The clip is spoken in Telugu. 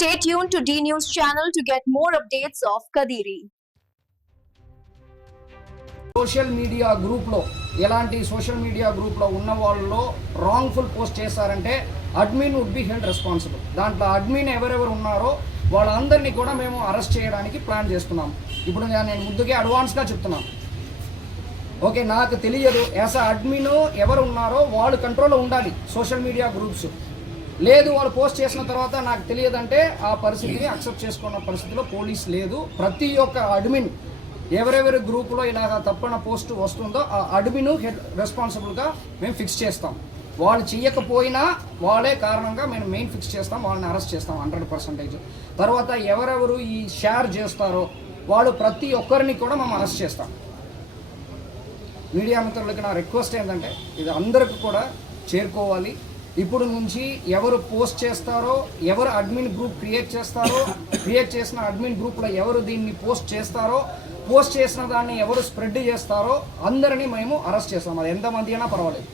Stay tuned to D News channel to get more updates of Kadiri. Social media గ్రూప్లో ఉన్న వాళ్ళలో రాంగ్ఫుల్ పోస్ట్ చేశారంటే admin would be held responsible. దాంట్లో అడ్మిన్ ఎవరెవరు ఉన్నారో వాళ్ళందరినీ కూడా మేము అరెస్ట్ చేయడానికి ప్లాన్ చేస్తున్నాం. ఇప్పుడు నేను ముందుగా అడ్వాన్స్గా చెప్తున్నాను. ఓకే, నాకు తెలియదు యాజ్ అడ్మిన్ ఎవరు ఉన్నారో వాళ్ళు కంట్రోల్లో ఉండాలి సోషల్ మీడియా గ్రూప్స్. లేదు వాళ్ళు పోస్ట్ చేసిన తర్వాత నాకు తెలియదంటే ఆ పరిస్థితిని అక్సెప్ట్ చేసుకున్న పరిస్థితిలో పోలీస్ లేదు. ప్రతి ఒక్క అడ్మిన్ ఎవరెవరి గ్రూపులో ఇలాగ తప్పన పోస్ట్ వస్తుందో ఆ అడ్మిన్ హెడ్ రెస్పాన్సిబుల్గా మేము ఫిక్స్ చేస్తాం. వాళ్ళు చేయకపోయినా వాళ్ళే కారణంగా మేము మెయిన్ ఫిక్స్ చేస్తాం, వాళ్ళని అరెస్ట్ చేస్తాం 100%. తర్వాత ఎవరెవరు ఈ షేర్ చేస్తారో వాళ్ళు ప్రతి ఒక్కరిని కూడా మేము అరెస్ట్ చేస్తాం. మీడియా మిత్రులకి నా రిక్వెస్ట్ ఏంటంటే ఇది అందరికి కూడా చేరుకోవాలి. ఇప్పుడు నుంచి ఎవరు పోస్ట్ చేస్తారో, ఎవరు అడ్మిన్ గ్రూప్ క్రియేట్ చేసిన అడ్మిన్ గ్రూప్లో ఎవరు దీన్ని పోస్ట్ చేసిన దాన్ని ఎవరు స్ప్రెడ్ చేస్తారో అందరినీ మేము అరెస్ట్ చేస్తాం. అది ఎంతమంది అయినా పర్వాలేదు.